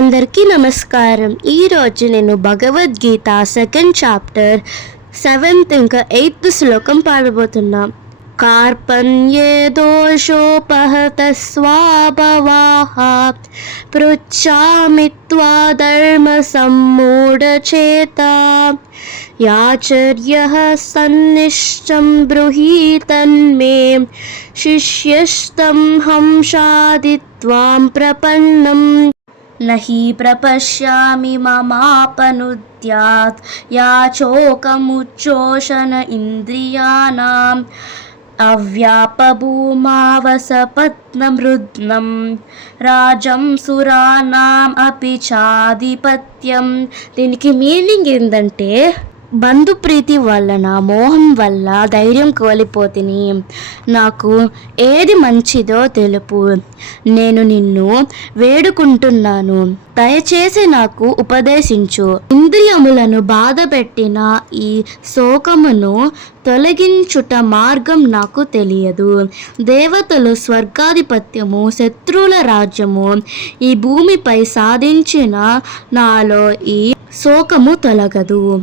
అందరికీ నమస్కారం. ఈరోజు నేను భగవద్గీత సెకండ్ చాప్టర్ సెవెంత్ ఇంకా ఎయిత్ శ్లోకం పాడబోతున్నా. కార్పణ్యే దోషోపహత స్వాభవాహ పృచ్ఛామి త్వా ధర్మ సమ్మూఢచేత యాచర్య సన్నిష్టం బ్రూహీతన్మే శిష్యస్తం హంసాది త్వాం ప్రపన్నం न हि प्रपश्यामि ममापनुद्यात् याचोकमुच्चोषण इन्द्रियाणाम् अव्यापभूमावसपत्नमृद्नं రాజం సురానాం అపి చాధిపత్యం దీనికి మీనింగ్ ఏంటంటే బంధుప్రీతి వలన మోహం వల్ల ధైర్యం కోల్పోతిని. నాకు ఏది మంచిదో తెలుపు. నేను నిన్ను వేడుకుంటున్నాను. దయచేసి నాకు ఉపదేశించు. ఇంద్రియములను బాధ పెట్టిన ఈ శోకమును తొలగించుట మార్గం నాకు తెలియదు. దేవతలు స్వర్గాధిపత్యము శత్రువుల రాజ్యము ఈ భూమిపై సాధించిన నాలో ఈ శోకము తొలగదు.